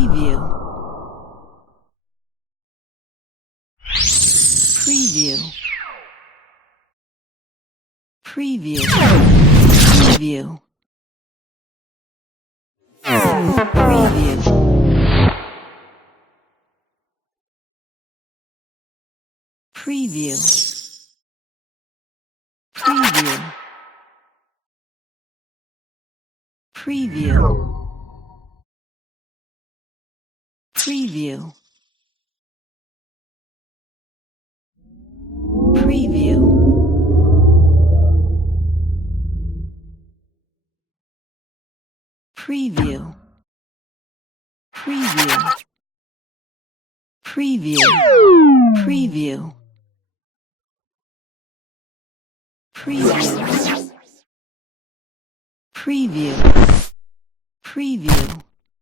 Preview. Preview. Preview. Preview. Preview. Preview. Preview. Preview. Preview. Preview. Preview. Preview. Preview. Preview. Preview. Preview. Preview.